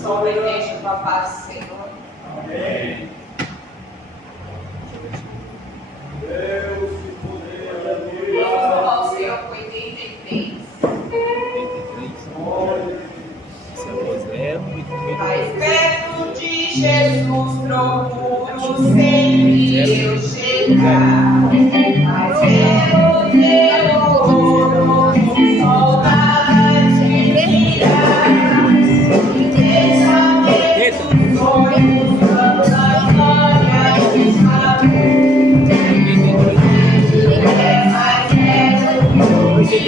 Só o desejo da paz do Senhor. Amém. Deus que poder, aleluia. Ao Senhor com 83. 83. Mais perto de Jesus procuro sempre eu chegar. Mais perto dele ouro, saudade mirar. Deixa meus sonhos, tantas glórias de saber. É mais perto que eu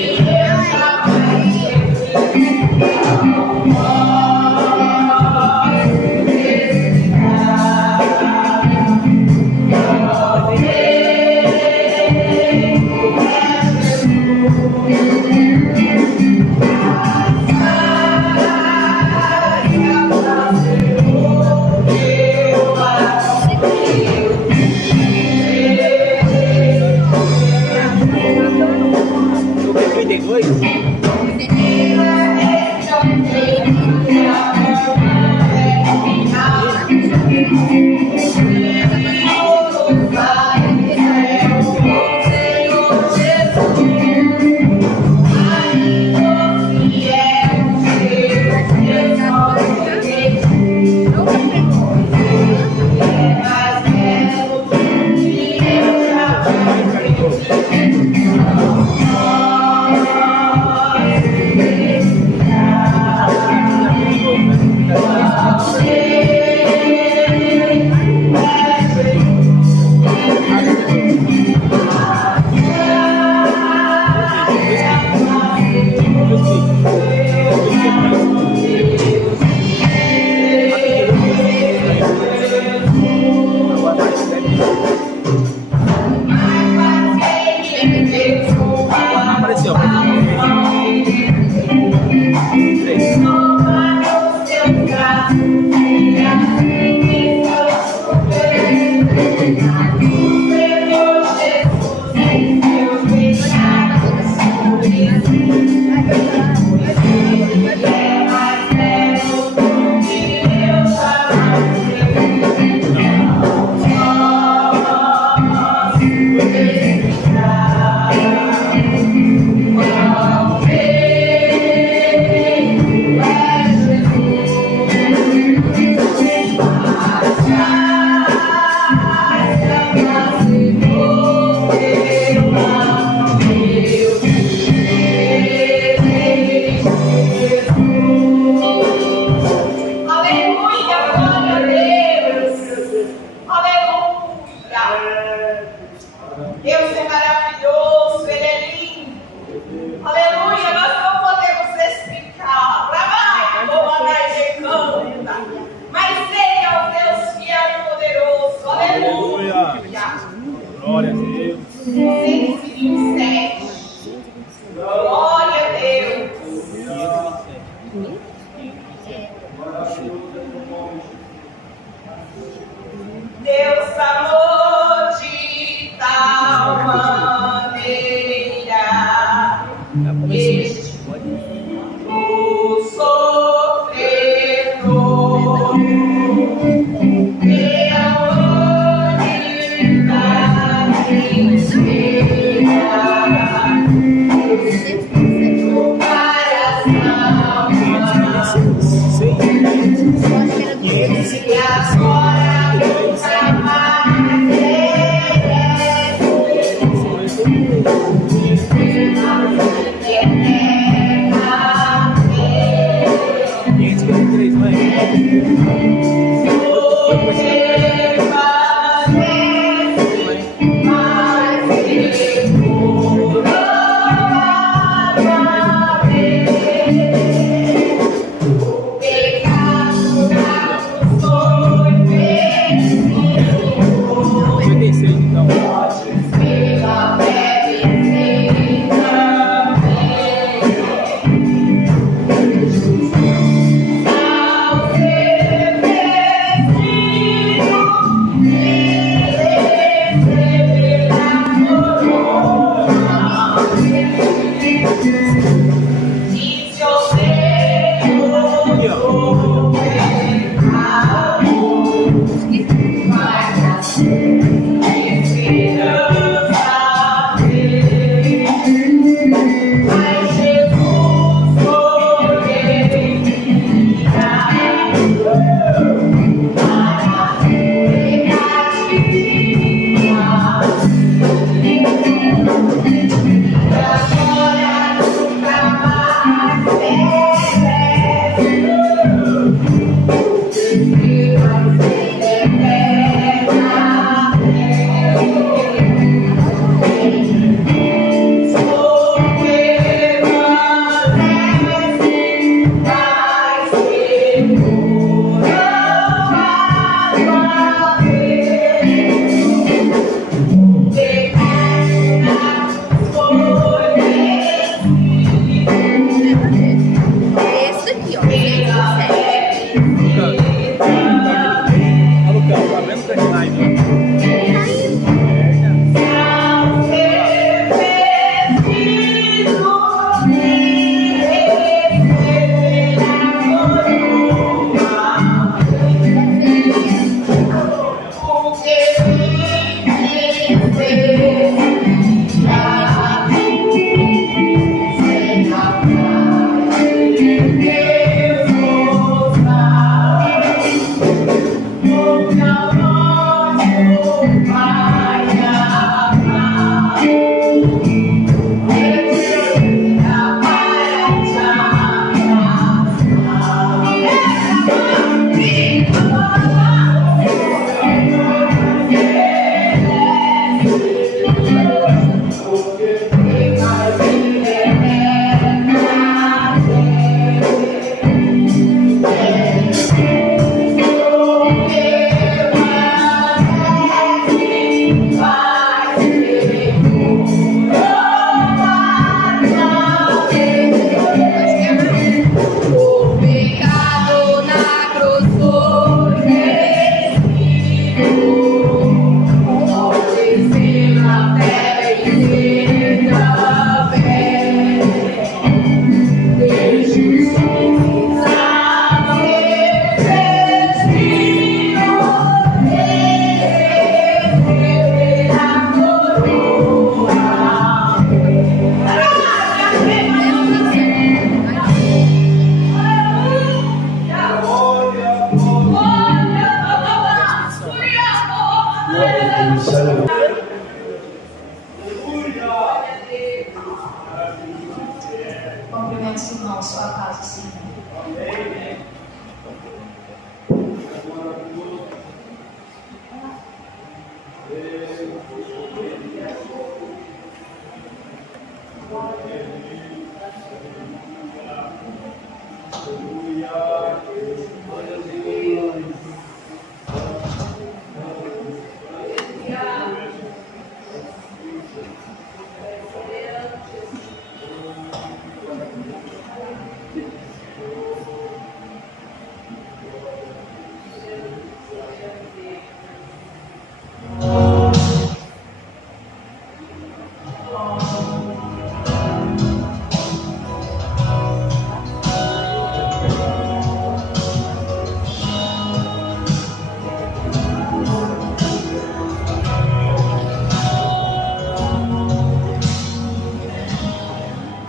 jamais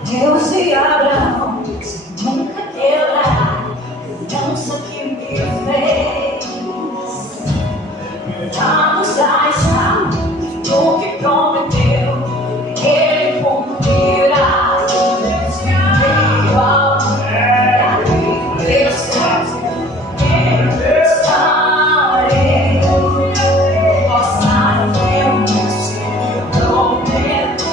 Deus de Abraão nunca quebra aliança que me fez. Já nos dá do que prometeu, Ele cumprirá. Igual a Deus estarei, mostrar Deus que prometo.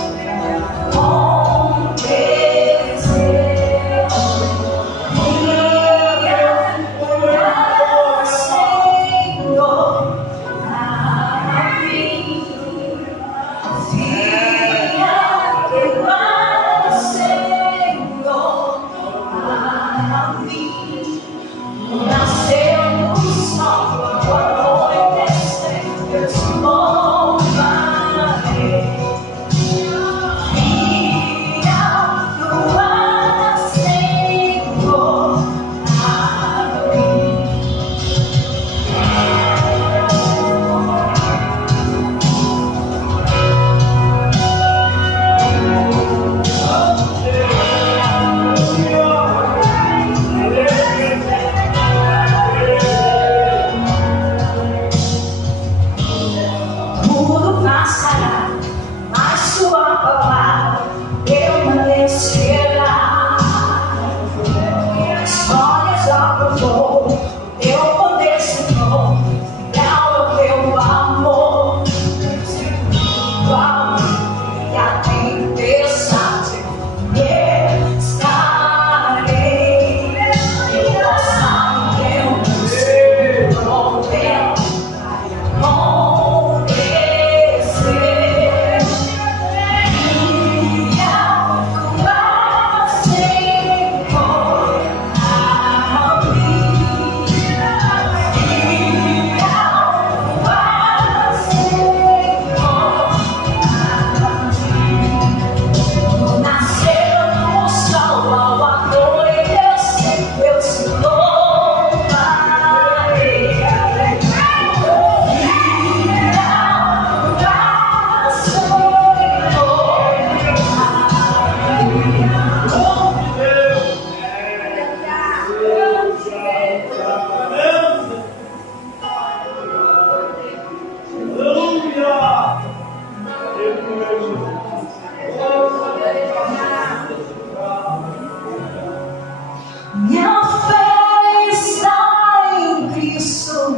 Minha fé está em Cristo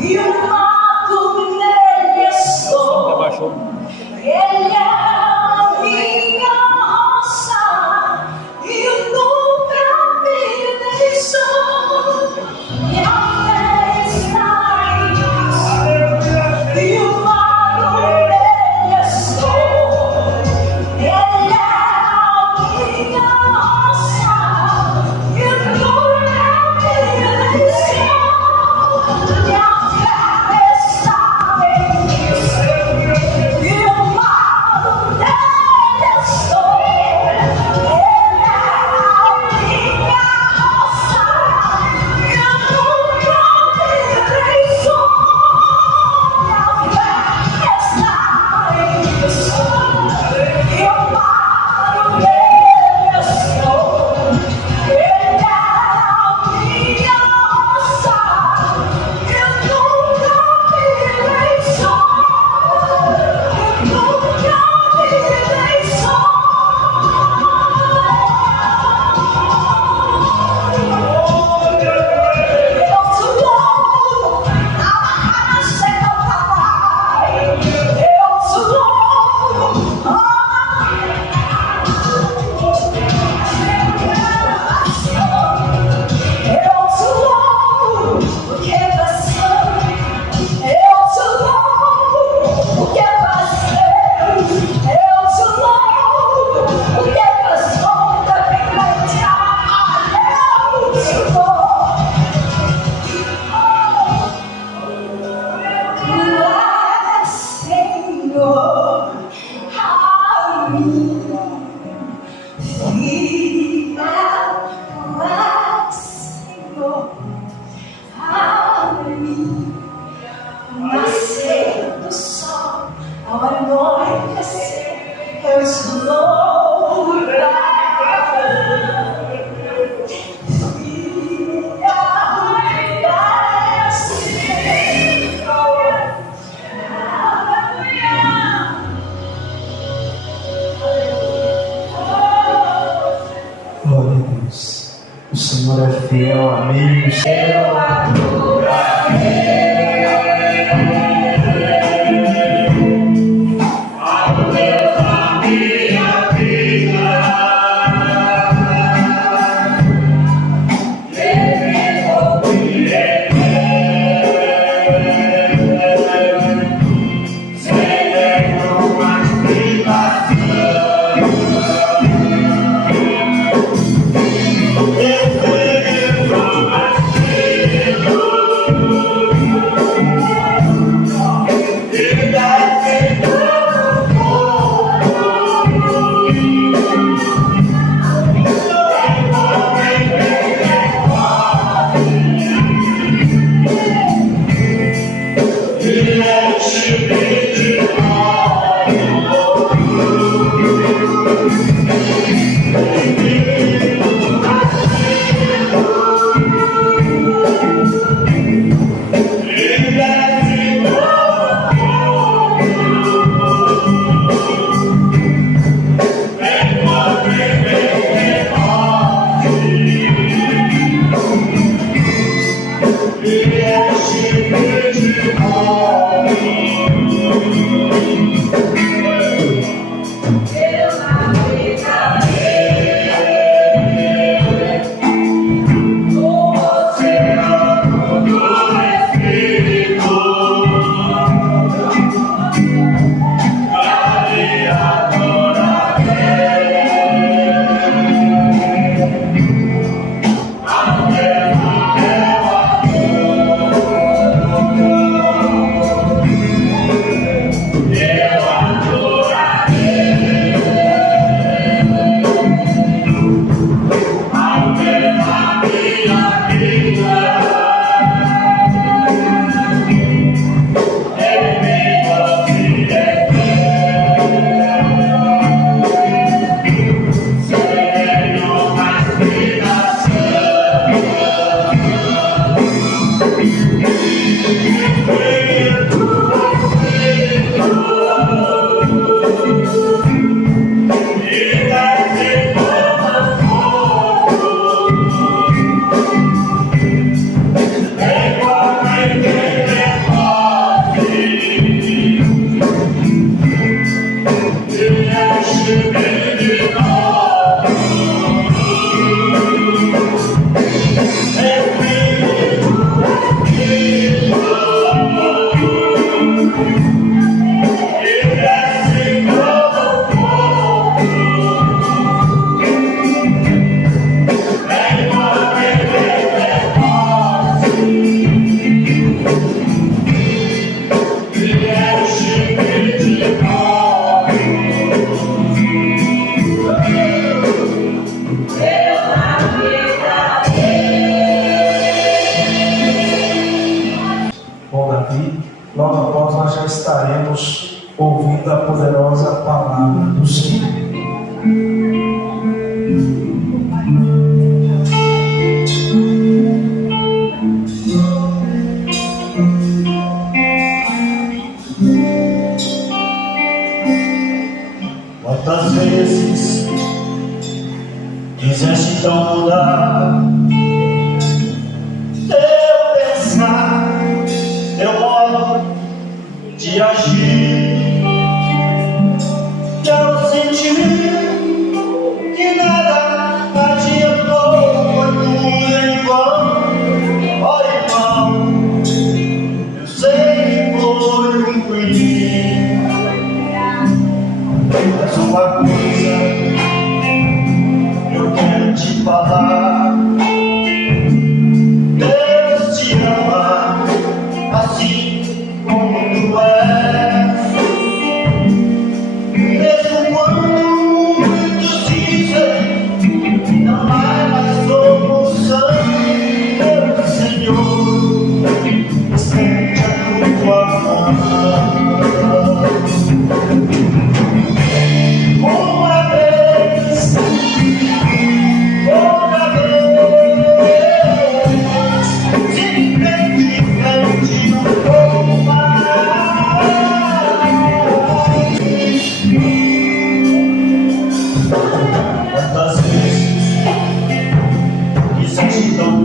e o mato nele estou. Ele é a minha rocha e nunca me deixou. Minha fé está em Cristo e o mato nele estou. Ele é a minha rocha. O Senhor é fiel, amém. Eu adorarei. Logo após nós já estaremos ouvindo a poderosa palavra do Senhor. Quantas vezes quiseste tão mudar teu pensar, teu modo de agir, que ao sentir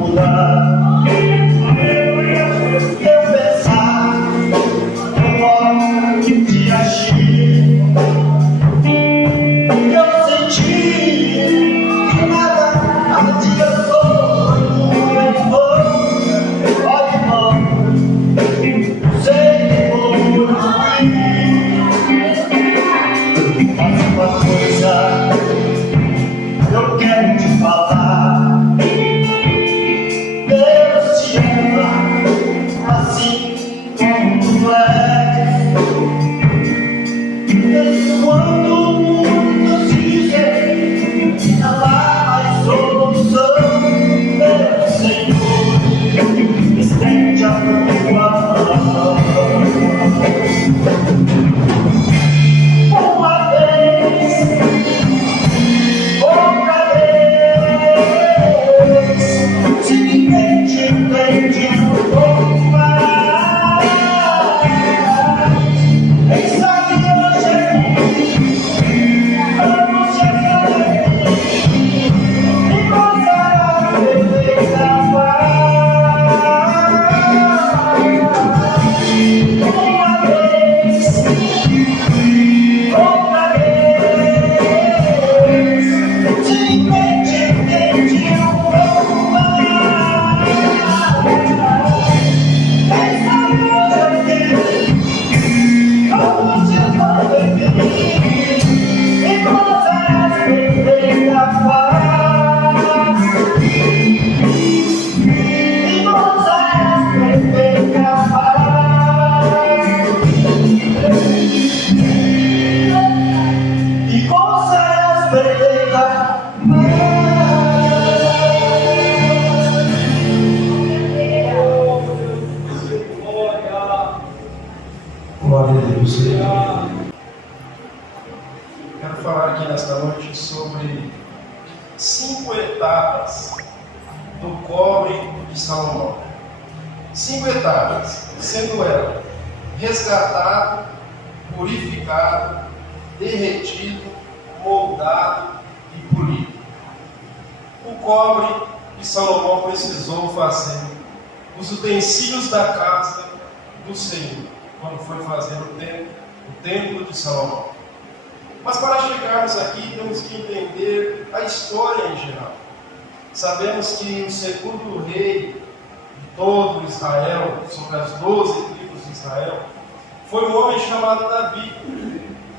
mudar. Eu pensar, eu gosto de te agir. Eu senti que nada adiantou. Olha, irmão, sei que vou ruim. Mas uma coisa eu quero te falar. Deus te ama assim como tu és. Mesmo quando muitos dizem que não há mais solução, meu Senhor estende a tua mão. Uma vez, outra vez, se ninguém te entende um pouco mais, quem sabe hoje vamos chegar e gozar a perfeita paz. Uma vez, outra vez, se ninguém te entende um pouco mais, quem sabe hoje vamos chegar e gozar a perfeita paz. E gozar a perfeita paz. E gozar a perfeita Glória a Deus. Quero falar aqui nesta noite sobre 5 etapas do cobre de Salomão. 5 etapas, sendo ela resgatado, purificado, derretido, moldado e polido. O cobre que Salomão precisou fazer, os utensílios da casa do Senhor, quando foi fazer o templo de Salomão. Mas para chegarmos aqui, temos que entender a história em geral. Sabemos que o segundo rei de todo Israel, sobre as 12 tribos de Israel, foi um homem chamado Davi,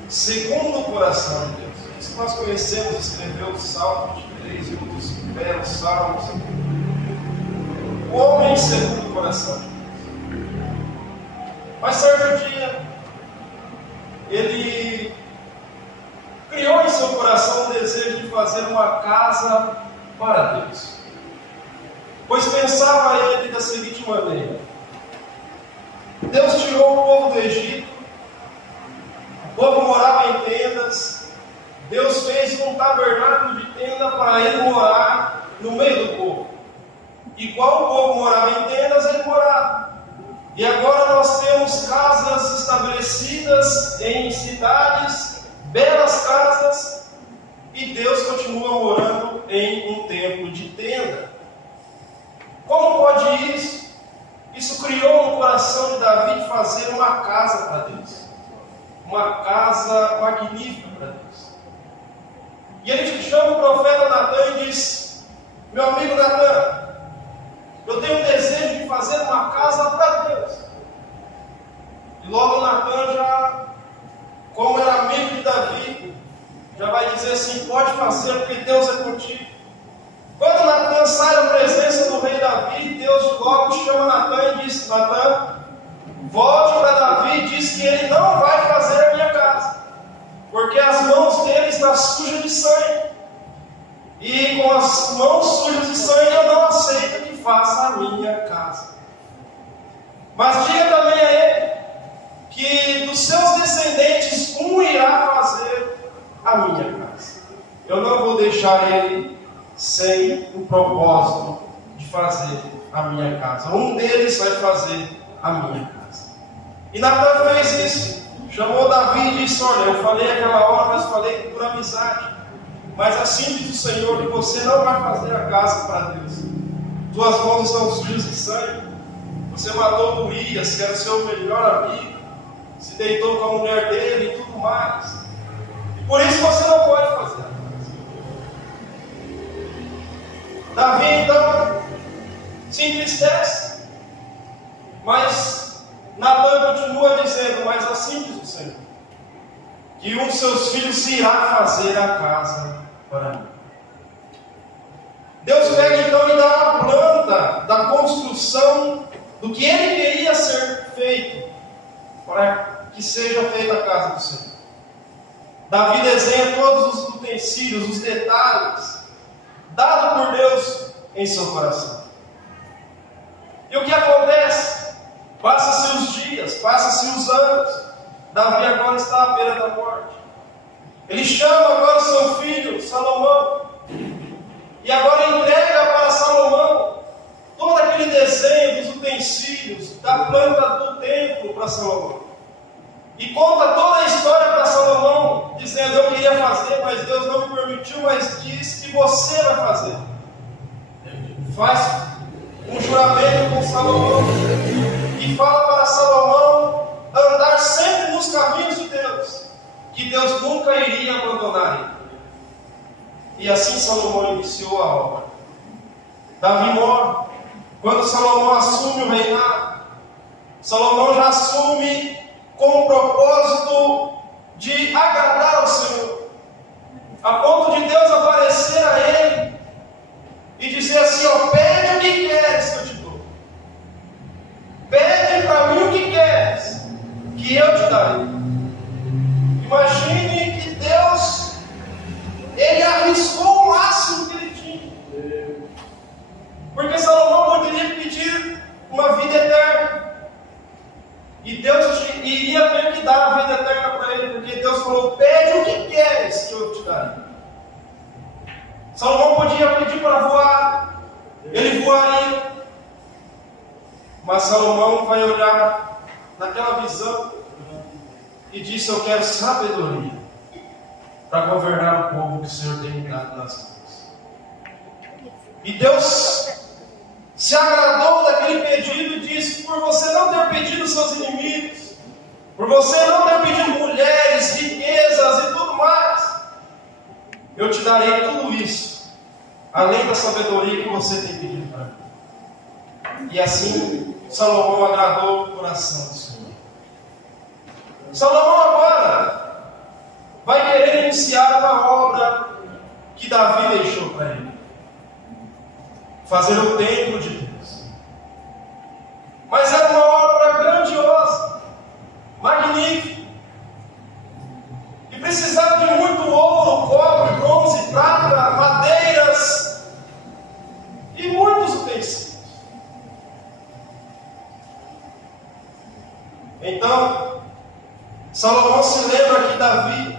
segundo o coração de Deus. Isso que nós conhecemos, escreveu o Salmo 23 e outros belos salmos. O homem segundo o coração de Deus. Mas certo dia, ele criou em seu coração o desejo de fazer uma casa para Deus. Pois pensava ele da seguinte maneira: Deus tirou o povo do Egito, o povo morava em tendas, Deus fez um tabernáculo de tenda para ele morar no meio do povo. Igual o povo morava em tendas, ele morava. E agora nós temos casas estabelecidas em cidades, belas casas, e Deus continua morando em um templo de tenda. Como pode isso? Isso criou no coração de Davi fazer uma casa para Deus, uma casa magnífica para Deus. E ele chama o profeta Natan e diz: meu amigo Natan, eu tenho um desejo de fazer uma casa para Deus. E logo Natan, já, como era amigo de Davi, já vai dizer assim: pode fazer, porque Deus é contigo. Quando Natan sai da presença do rei Davi, Deus logo chama Natan e diz: Natan, volte para Davi e diz que ele não vai fazer a minha casa, porque as mãos dele estão sujas de sangue. E com as mãos sujas de sangue eu não aceito que faça a minha casa. Mas diga também a ele que dos seus descendentes um irá fazer a minha casa. Eu não vou deixar ele sem o propósito de fazer a minha casa. Um deles vai fazer a minha casa. E Natan fez isso. Chamou Davi e disse: olha, eu falei aquela hora, mas falei por amizade. Mas assim diz o Senhor, que você não vai fazer a casa para Deus. Tuas mãos estão sujas de sangue. Você matou Urias, que era o seu melhor amigo, se deitou com a mulher dele e tudo mais. E por isso você não pode fazer. Davi então se entristece, mas Natan continua dizendo: mas assim diz o Senhor, que um de seus filhos irá fazer a casa para mim. Deus pega então e dá a planta da construção do que ele queria ser feito, para que seja feita a casa do Senhor. Davi desenha todos os utensílios, os detalhes, dado por Deus em seu coração. E o que acontece? Passa-se os dias, passa-se os anos. Davi agora está à beira da morte. Ele chama agora seu filho, Salomão, e agora entrega para Salomão todo aquele desenho dos utensílios, da planta do templo para Salomão. E conta toda a história para Salomão, dizendo: eu queria fazer, mas Deus não me permitiu, mas diz que você vai fazer. Faz um juramento com Salomão e fala para Salomão andar sempre nos caminhos de Deus, que Deus nunca iria abandonar ele. E assim Salomão iniciou a obra. Davi morre. Quando Salomão assume o reinado, Salomão já assume com o propósito de agradar ao Senhor, a ponto de Deus aparecer a ele e dizer assim: ó, pede o que queres que eu te dou. Pede para mim o que queres, que eu te darei. Imagine que Deus, ele arriscou o máximo que ele tinha. Porque Salomão poderia pedir uma vida eterna. E Deus iria ter que dar a vida eterna para ele, porque Deus falou: pede o que queres que eu te darei. Salomão podia pedir para voar, ele voaria. Mas Salomão vai olhar naquela visão e disse: eu quero sabedoria para governar o povo que o Senhor tem me dado nas mãos. E Deus se agradou daquele pedido e disse: por você não ter pedido seus inimigos, por você não ter pedido mulheres, riquezas e tudo mais, eu te darei tudo isso, além da sabedoria que você tem pedido para mim. E assim Salomão agradou o coração do Senhor. Salomão agora vai querer iniciar uma obra que Davi deixou para ele: fazer o templo de Deus. Mas era uma obra grandiosa, magnífica, e precisava de muito ouro, cobre, bronze, prata, madeiras e muitos utensílios. Então Salomão se lembra que Davi,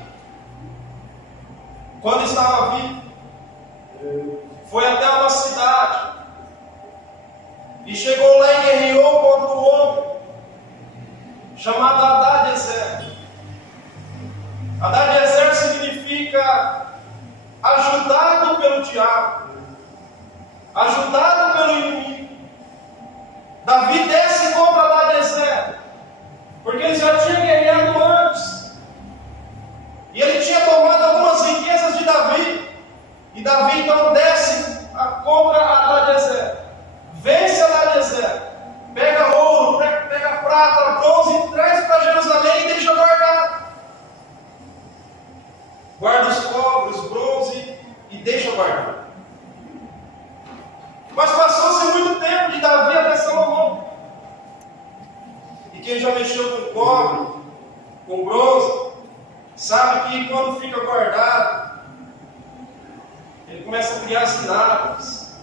quando estava vivo, foi até uma cidade e chegou lá e guerreou contra um homem chamado Hadadezer. Hadadezer significa ajudado pelo diabo, ajudado pelo inimigo. Davi desce contra Hadadezer, porque ele já tinha guerreado antes, e ele tinha tomado algumas riquezas de Davi. E Davi então desce contra Hadadezer, vence Hadadezer, pega ouro, pega prata, bronze, traz para Jerusalém e deixa guardado. Guarda os cobres, os bronze e deixa guardado. Mas passou-se muito tempo de Davi até Salomão. E quem já mexeu com cobre, com bronze, sabe que quando fica guardado, ele começa a criar sinapses,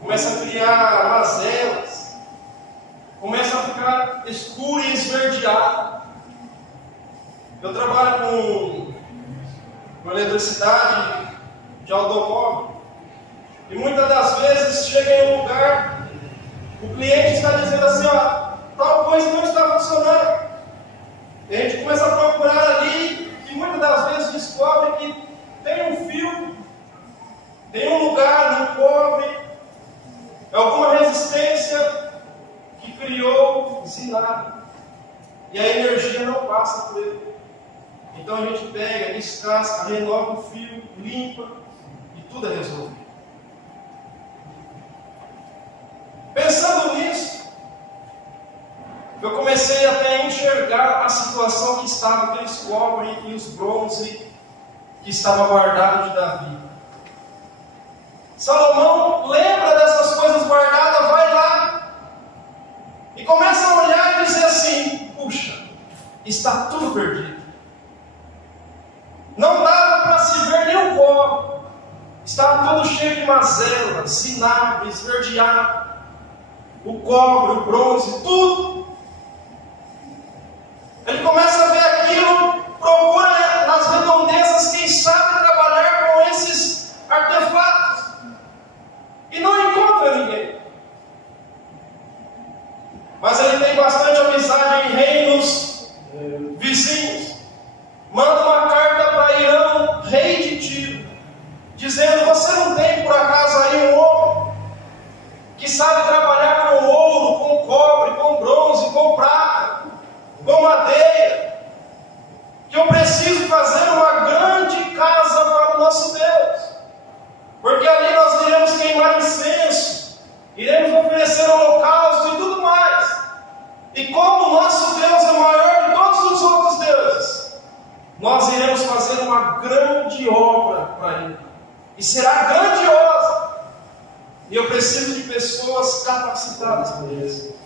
começa a criar mazelas, começa a ficar escuro e esverdeado. Eu trabalho com eletricidade de automóvel, e muitas das vezes chega em um lugar, o cliente está dizendo assim: ó, tal coisa não está funcionando. E a gente começa a procurar ali, e muitas das vezes descobre que tem um fio, tem um lugar no cobre nada. E a energia não passa por ele. Então a gente pega, descasca, renova o fio, limpa e tudo é resolvido. Pensando nisso, eu comecei até a enxergar a situação que estava aqueles cobre e os bronze que estavam guardados de Davi. Salomão lembra dessas coisas guardadas, vai lá e começa a olhar e dizer assim: puxa, está tudo perdido. Não dava para se ver nenhum cobre. Estava todo cheio de mazelas, sinabres, esverdeado. O cobre, o bronze, tudo. Ele começa a ver aquilo, procura nas redondezas quem sabe trabalhar com esses artefatos. E não encontra ninguém. Mas ele tem bastante amizade em reinos vizinhos. Manda uma carta para Irão, rei de Tiro, dizendo: você não tem por acaso aí um homem que sabe trabalhar com ouro, com cobre, com bronze, com prata, com madeira, que eu preciso fazer uma grande casa para o nosso Deus, porque ali nós iremos queimar incenso, iremos oferecer holocausto e tudo mais. E como o nosso Deus é maior que todos os outros deuses, nós iremos fazer uma grande obra para Ele, e será grandiosa. E eu preciso de pessoas capacitadas para isso.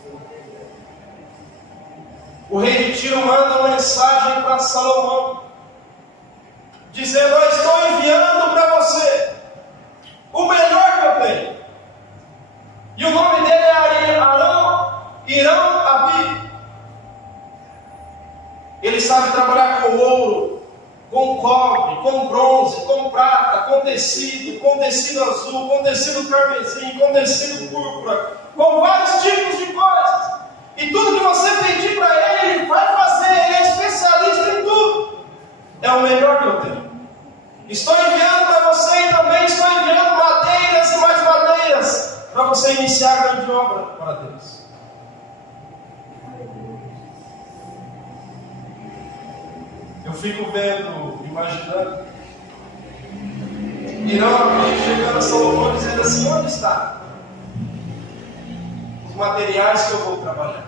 O rei de Tiro manda uma mensagem para Salomão, dizendo: eu estou enviando para você o melhor que eu tenho. E o nome dele é Irão Abi. Ele sabe trabalhar com ouro, com cobre, com bronze, com prata, com tecido azul, com tecido carmesim, com tecido púrpura, com vários tipos de coisas. E tudo que você pedir para ele, ele vai fazer. Ele é especialista em tudo. É o melhor que eu tenho. Estou enviando para você e também estou enviando madeiras e mais madeiras para você iniciar a grande obra para Deus. Eu fico vendo, imaginando Irão Abi chegando a Salomão dizendo assim: onde está os materiais que eu vou trabalhar?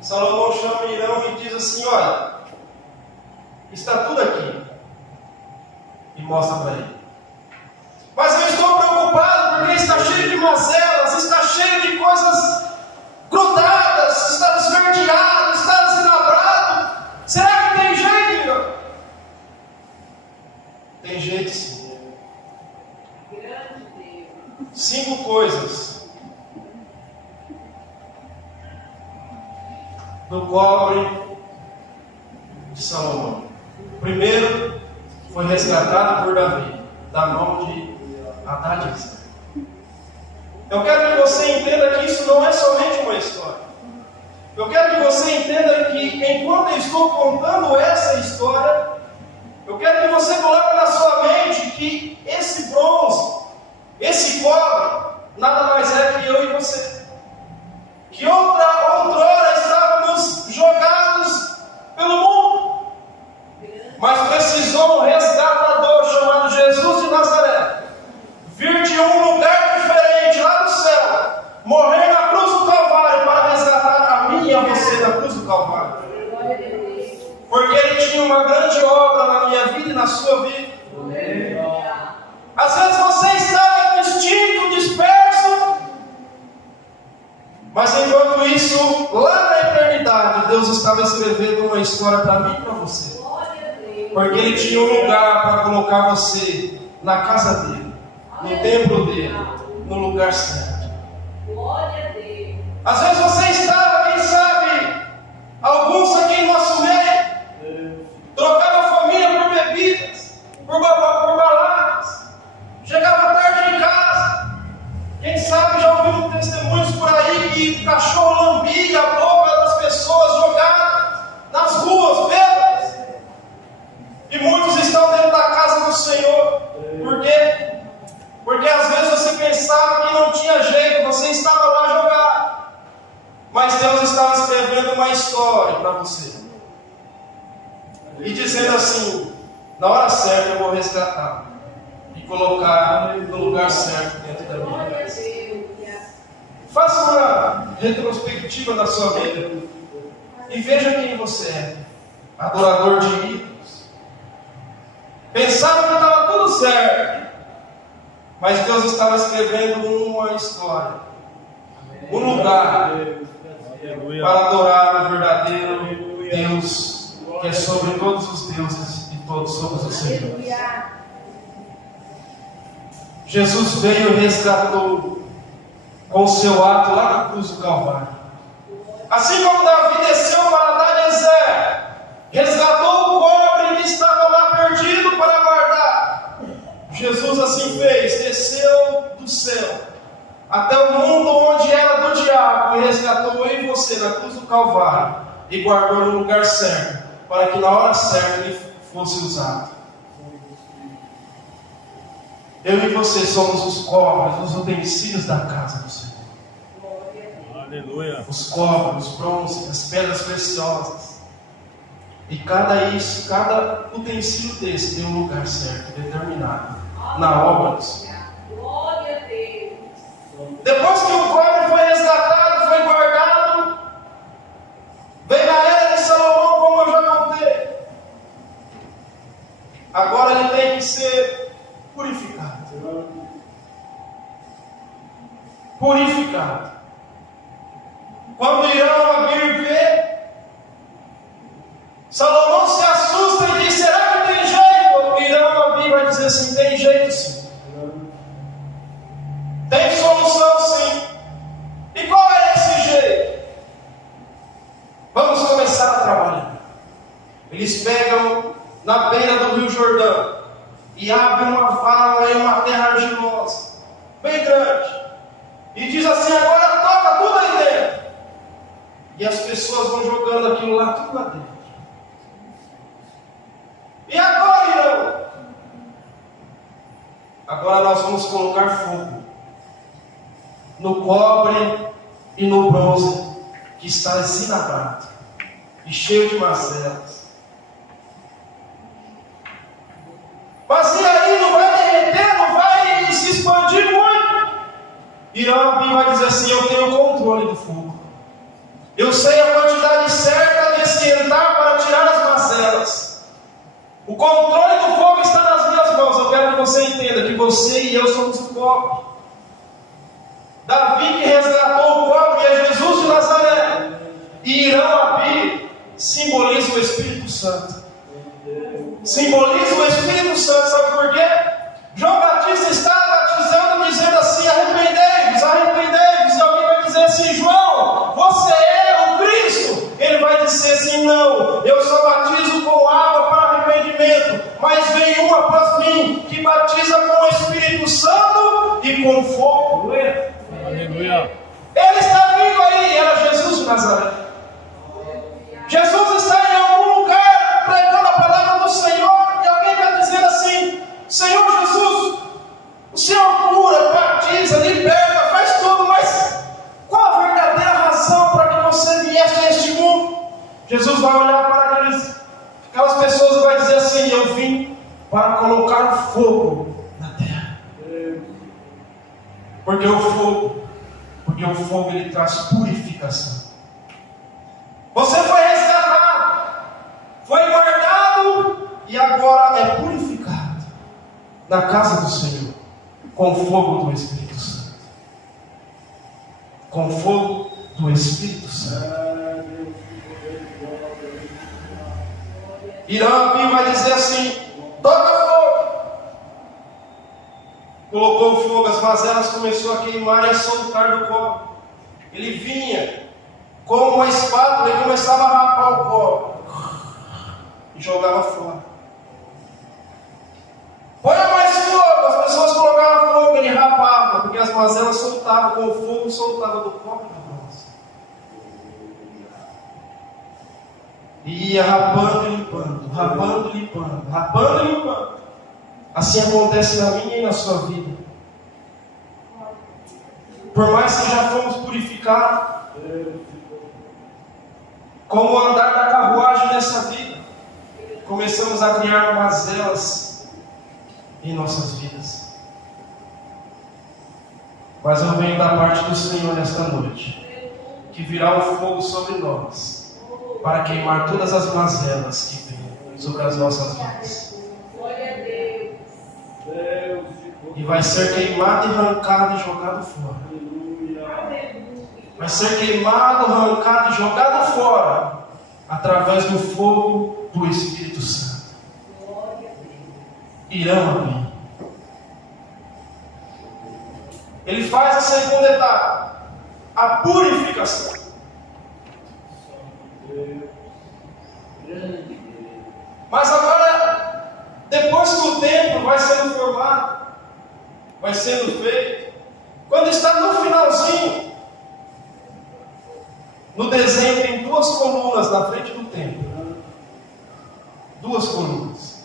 Salomão chama Irão e diz assim: olha, está tudo aqui. E mostra para ele. Mas eu estou preocupado porque está cheio de mazelas, está cheio de coisas grudadas, está desverdeado, está deslabrado. Será que tem jeito, Irão? Tem jeito sim. 5 coisas do cobre de Salomão. Primeiro, foi resgatado por Davi, da mão de Adad. Eu quero que você entenda que isso não é somente uma história. Eu quero que você entenda que, enquanto eu estou contando essa história, eu quero que você coloque na sua mente que esse bronze, esse cobre, nada mais é que eu e você. Que outrora estávamos jogados pelo mundo, mas precisou um resgatador chamado Jesus de Nazaré vir de um lugar diferente, lá do céu, morrer na cruz do Calvário para resgatar a mim e a você da cruz do Calvário. Porque Ele tinha uma grande obra na minha vida e na sua vida. Às vezes você está extinto, disperso, mas enquanto isso, lá na eternidade, Deus estava escrevendo uma história para mim e para você. Porque Ele tinha um lugar para colocar você na casa dEle, no templo dEle, no lugar certo. Às vezes você estava, quem sabe, alguns aqui em nosso meio, trocava a família por bebidas, por baladas, chegava tarde em casa. Quem sabe já ouviu testemunhos por aí que cachorro lambia a boca das pessoas jogadas nas ruas, bêbadas. E muitos estão dentro da casa do Senhor. Por quê? Porque às vezes você pensava que não tinha jeito, você estava lá escrevendo uma história para você. E dizendo assim: na hora certa eu vou resgatar e colocar no lugar certo dentro da minha vida. Faça uma retrospectiva da sua vida e veja quem você é. Adorador de ídolos. Pensava que estava tudo certo, mas Deus estava escrevendo uma história, um lugar para adorar o verdadeiro Deus, que é sobre todos os deuses e todos somos o Senhor. Jesus veio e resgatou com o seu ato lá na cruz do Calvário. Assim como Davi desceu para Adonizé, resgatou o pobre que estava lá perdido para guardar. Jesus assim fez, desceu do céu até o mundo onde era do diabo e resgatou eu e você na cruz do Calvário e guardou no lugar certo, para que na hora certa ele fosse usado. Eu e você somos os cobras, os utensílios da casa do Senhor. Aleluia. Os cobras, os bronzes, as pedras preciosas. E cada utensílio desse tem um lugar certo, determinado, na obra do Senhor. Glória a Deus. Depois que o cobre foi resgatado, foi guardado, veio a era de Salomão, como eu já contei. Agora ele tem que ser purificado. Purificado. Quando Irão Abir vê, Salomão se assusta e diz: será que tem jeito? Irão Abir vai dizer assim: tem jeito sim. Tem solução sim. E qual é esse jeito? Vamos começar a trabalhar. Eles pegam na beira do Rio Jordão e abrem uma vala em uma terra argilosa, bem grande, e diz assim: agora toca tudo aí dentro. E as pessoas vão jogando aquilo lá, tudo lá dentro. E agora, Irão? Agora nós vamos colocar fogo no cobre e no bronze que está ensinabrado e cheio de mazelas. Mas e aí, não vai derreter, não vai se expandir muito? Irão Abir vai dizer assim: eu tenho o controle do fogo. Eu sei a quantidade certa de esquentar para tirar as mazelas. O controle do fogo está nas minhas mãos. Eu quero que você entenda que você e eu somos o cobre. Davi que resgatou o cobre é Jesus de Nazaré. E Irão Abir simboliza o Espírito Santo. Simboliza o Espírito Santo, sabe por quê? João Batista está batizando, dizendo assim: arrependei-vos, arrependei-vos. E alguém vai dizer assim: João, você é o Cristo? Ele vai dizer assim: não, eu só batizo com água para arrependimento, mas vem um após mim que batiza com o Espírito Santo e com fogo. Aleluia. Ele está vindo aí, era Jesus de Nazaré. Jesus está em algum lugar pregando a palavra do Senhor, e alguém vai dizer assim: Senhor Jesus, o Senhor cura, batiza, liberta, faz tudo, mas qual a verdadeira razão para que você viesse a este mundo? Jesus vai olhar para aquelas pessoas e vai dizer assim: eu vim para colocar fogo na terra. Porque o fogo ele traz purificação. Você foi resgatado, foi guardado e agora é purificado na casa do Senhor com o fogo do Espírito Santo. Com o fogo do Espírito Santo. Irão Abir vai dizer assim: toca fogo. Colocou o fogo, as mazelas começou a queimar e a soltar do cobre. Ele vinha com uma espátula e começava a rapar o cobre e jogava fora. Põe mais fogo, as pessoas colocavam fogo, ele rapava, porque as mazelas soltavam com o fogo, soltava do cobre para bronze. E ia rapando e limpando, rapando e limpando, rapando e limpando. Assim acontece na minha e na sua vida. Por mais que já fomos purificados, como o andar da carruagem nessa vida, começamos a criar mazelas em nossas vidas. Mas eu venho da parte do Senhor nesta noite, que virá um fogo sobre nós, para queimar todas as mazelas que vêm sobre as nossas vidas. E vai ser queimado e arrancado e jogado fora. Vai ser queimado, arrancado e jogado fora, através do fogo do Espírito Santo. Irão abrir. Ele faz a segunda etapa, a purificação. Mas agora, depois que o templo vai sendo formado, vai sendo feito, quando está no finalzinho, no desenho tem 2 colunas na frente do templo. 2 colunas.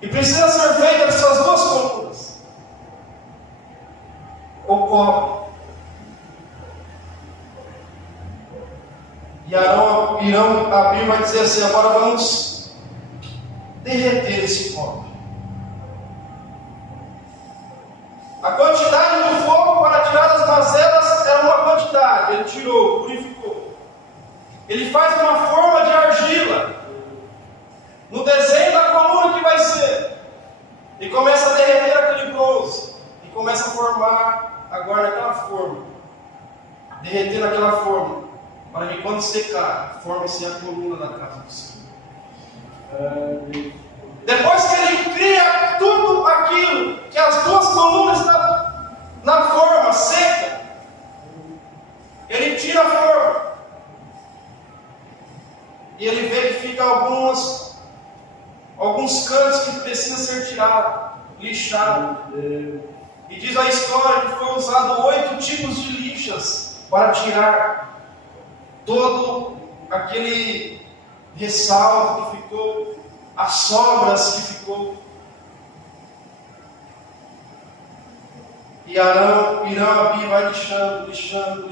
E precisa ser feitas essas 2 colunas. Ocorre. E Irão abrir vai dizer assim: agora vamos derreter esse fogo. A quantidade do fogo para tirar as mazelas era uma quantidade. Ele tirou, purificou. Ele faz uma forma de argila no desenho da coluna que vai ser. E começa a derreter aquele bronze. E começa a formar agora aquela forma. Derreter naquela forma. Para que quando secar, forme-se a coluna da casa do Senhor. Depois que ele cria tudo aquilo, que as 2 colunas estão na forma seca, ele tira a forma. E ele vê que fica alguns cantos que precisam ser tirados, lixados. E diz a história que foi usado 8 tipos de lixas para tirar todo aquele ressalto que ficou, as sobras que ficou. E Irão Abi vai lixando,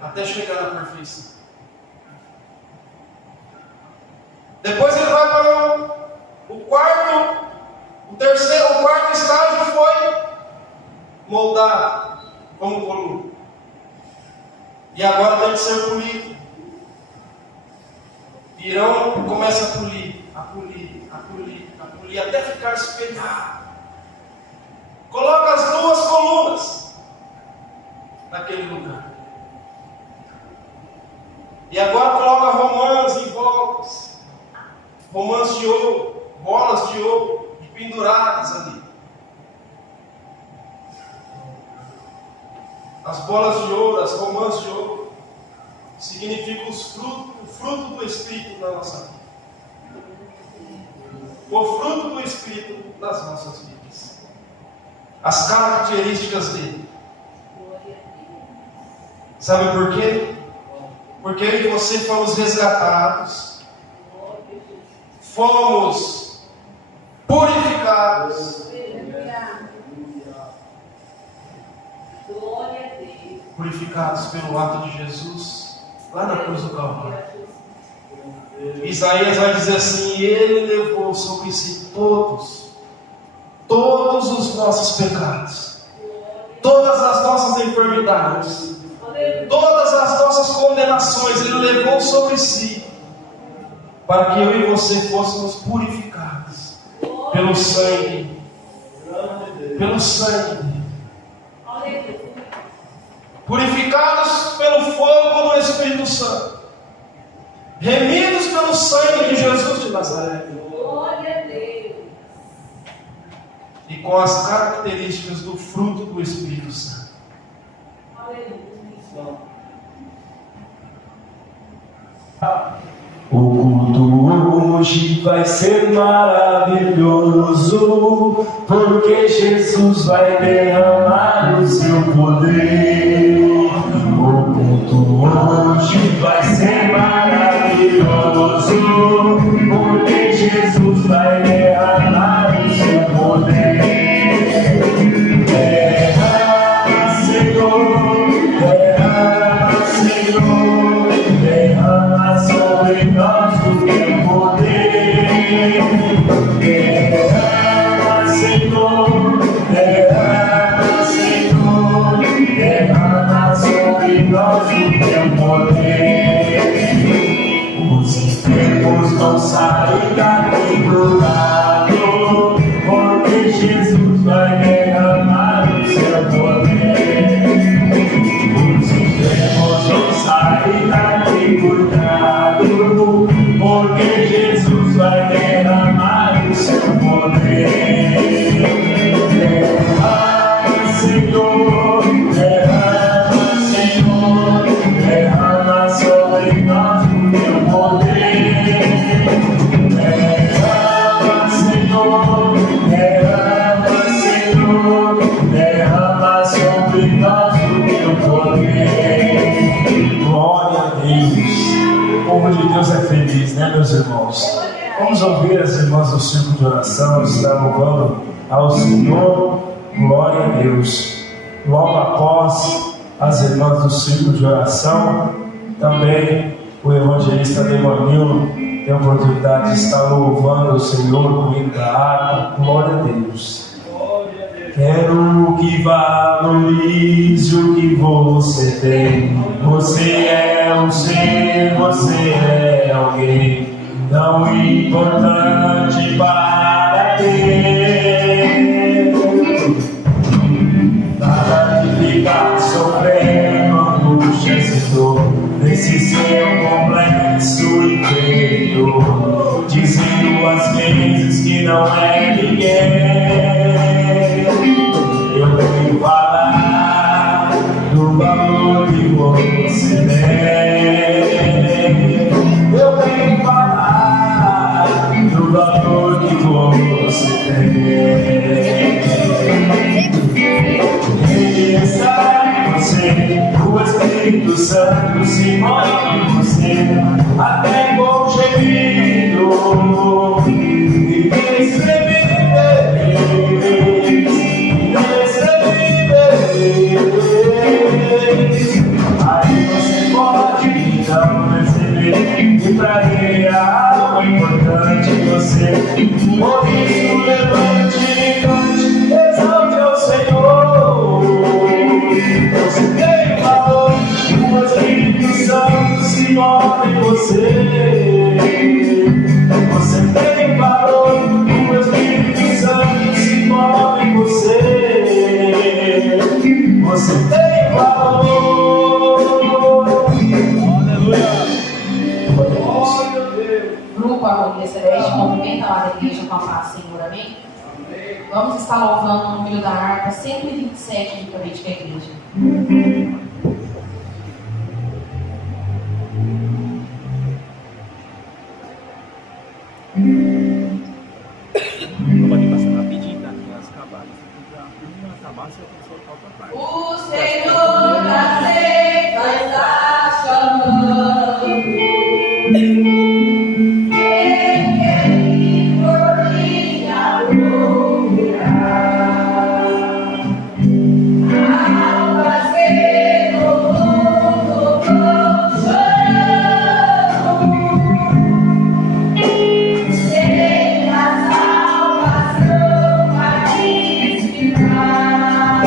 até chegar na perfeição. Depois ele vai para o quarto estágio, foi moldado como coluna. E agora tem que ser polido. Irão começa a polir, até ficar espelhado. Coloca as 2 colunas naquele lugar. E agora coloca romãs em voltas, romãs de ouro, bolas de ouro penduradas ali. As bolas de ouro, as romãs de ouro, significam o fruto do Espírito na nossa vida. O fruto do Espírito nas nossas vidas. As características dele. Sabe por quê? Porque eu e você fomos resgatados, fomos purificados, purificados pelo ato de Jesus lá na cruz do Calvário. Isaías vai dizer assim: ele levou sobre si todos os nossos pecados, todas as nossas enfermidades, todas as nossas condenações. Ele levou sobre si, para que eu e você fôssemos purificados pelo sangue dele. Purificados pelo fogo do Espírito Santo, remidos pelo sangue de Jesus de Nazaré, e com as características do fruto do Espírito Santo. O culto hoje vai ser maravilhoso, porque Jesus vai derramar o seu poder. O culto hoje vai ser maravilhoso, porque Jesus vai derramar o seu poder. Derrama, Senhor, Deus é feliz, né, meus irmãos? Vamos ouvir as irmãs do círculo de oração estar louvando ao Senhor. Glória a Deus. Logo após as irmãs do círculo de oração, também o evangelista Devanil tem a oportunidade de estar louvando o Senhor com hino da harpa. Glória a Deus. Quero que valorize o que você tem. Você é um ser, você é alguém tão importante para Deus. Nada de ficar sofrendo angústias e dor nesse seu complexo interior, dizendo às vezes que não é ninguém. Eu venho falar do valor que você tem. Eu venho falar do valor que você tem. Ele está em você, o Espírito Santo se move em você, até com gemido aí você pode então receber, e pra ele é algo importante você. Por isso levante e cante, exalte ao Senhor. Você tem valor, o Espírito Santo se move em você. Você tem valor, o Espírito Santo se move em você. Você tem valor. Aleluia. Grupo Harmonia Celeste, movimenta lá da igreja com a paz, Senhor, amém? Vamos estar louvando no número da harpa 127 de política igreja. Pode passar rapidinho, tá? As cavadas. Acabar, você tem que soltar outra parte. O Senhor aceita, está chamando. Quem quer ir por minha procura, almas que no mundo vão chorando, sem a salvação a desfilar.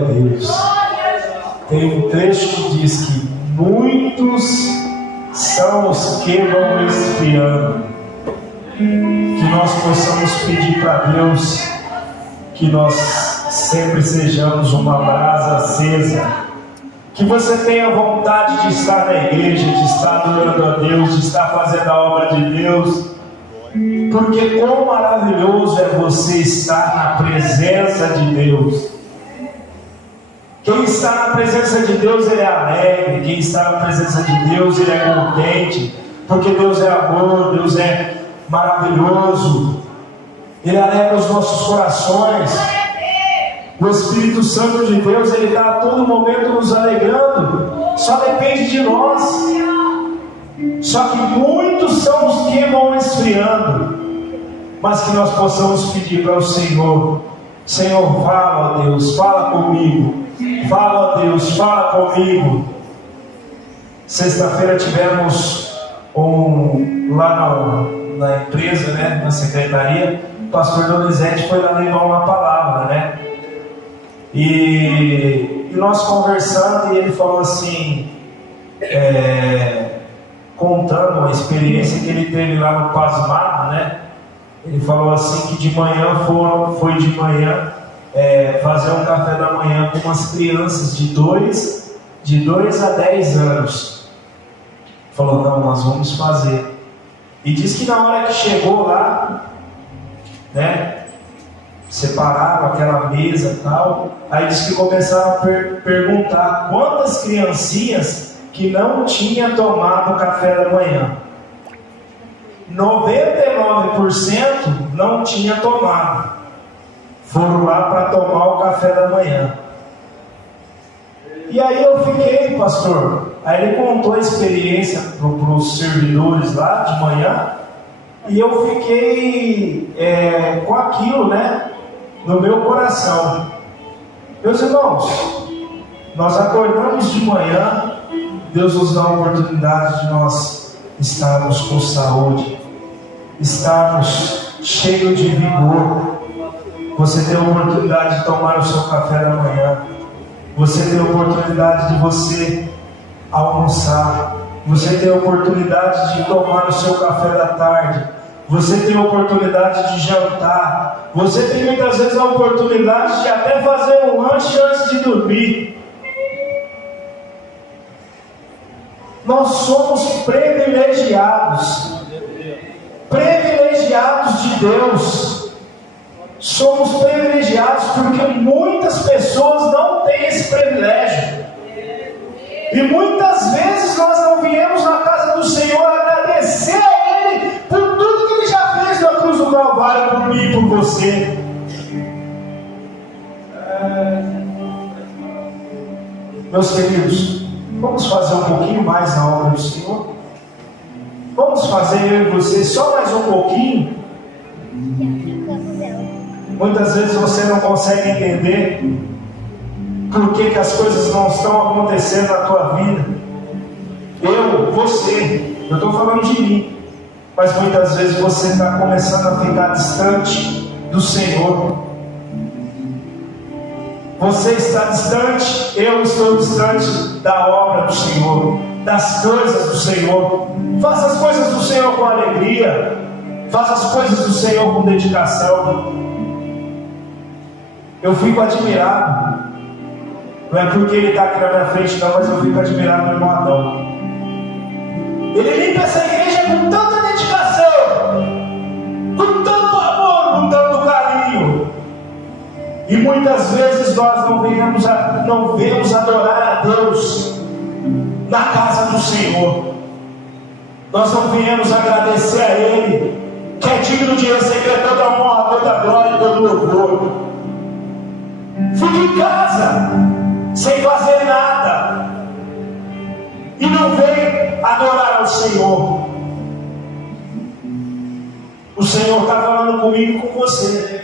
a Deus. Tem um trecho que diz que muitos são os que vão esfriando. Que nós possamos pedir para Deus que nós sempre sejamos uma brasa acesa. Que você tenha vontade de estar na igreja, de estar adorando a Deus, de estar fazendo a obra de Deus. Porque quão maravilhoso é você estar na presença de Deus. Quem está na presença de Deus, ele é alegre. Quem está na presença de Deus, ele é contente. Porque Deus é amor, Deus é maravilhoso. Ele alegra os nossos corações. O Espírito Santo de Deus, ele está a todo momento nos alegrando. Só depende de nós. Só que muitos são os que vão esfriando. Mas que nós possamos pedir para o Senhor: Senhor, fala, ó Deus, fala comigo. Fala, ó Deus, fala comigo. Sexta-feira tivemos lá na empresa, né, na secretaria, o pastor Donizete foi lá levar uma palavra, né? E nós conversando, e ele falou assim, contando uma experiência que ele teve lá no Pasmado, né? Ele falou assim que de manhã foi de manhã fazer um café da manhã com umas crianças de 2 a 10 anos. Falou, não, nós vamos fazer. E diz que na hora que chegou lá, né, separaram aquela mesa e tal, aí diz que começaram a perguntar quantas criancinhas que não tinham tomado café da manhã. 99% não tinha tomado. Foram lá para tomar o café da manhã. E aí eu fiquei, pastor. Aí ele contou a experiência para os servidores lá de manhã. E eu fiquei com aquilo, né, no meu coração. Meus irmãos, nós acordamos de manhã. Deus nos dá a oportunidade de nós estarmos com saúde, estarmos cheios de vigor. Você tem a oportunidade de tomar o seu café da manhã. Você tem a oportunidade de você almoçar. Você tem a oportunidade de tomar o seu café da tarde. Você tem a oportunidade de jantar. Você tem muitas vezes a oportunidade de até fazer um lanche antes de dormir. Nós somos privilegiados. Privilegiados de Deus. Somos privilegiados porque muitas pessoas não têm esse privilégio. E muitas vezes nós não viemos na casa do Senhor agradecer a Ele por tudo que Ele já fez na cruz do Calvário por mim e por você. Meus queridos, vamos fazer um pouquinho mais na obra do Senhor? Vamos fazer eu e você só mais um pouquinho? Muitas vezes você não consegue entender por que as coisas não estão acontecendo na tua vida. Você, eu estou falando de mim, mas muitas vezes você está começando a ficar distante do Senhor. Você está distante, eu estou distante da obra do Senhor, das coisas do Senhor. Faça as coisas do Senhor com alegria, faça as coisas do Senhor com dedicação. Eu fico admirado. Não é porque ele está aqui na minha frente não, mas eu fico admirado do irmão Adão. Ele limpa essa igreja com tanta dedicação, com tanto amor, com tanto carinho. E muitas vezes nós não vemos adorar a Deus na casa do Senhor. Nós não viemos agradecer a Ele, que é digno de receber toda a honra, toda a glória e todo o louvor. Fique em casa sem fazer nada e não vem adorar ao Senhor. O Senhor está falando comigo e com você.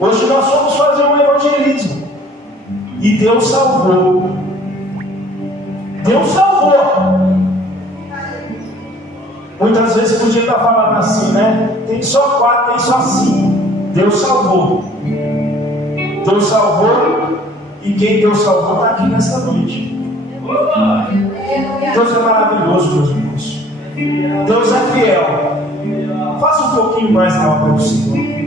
Hoje nós fomos fazer um evangelismo e Deus salvou. Deus salvou. Muitas vezes podia estar falando assim, né? Tem só 4, tem só 5. Deus salvou. Deus salvou E quem Deus salvou está aqui nessa noite. Deus é maravilhoso, meus irmãos. Deus é fiel. Faça um pouquinho mais na obra do Senhor.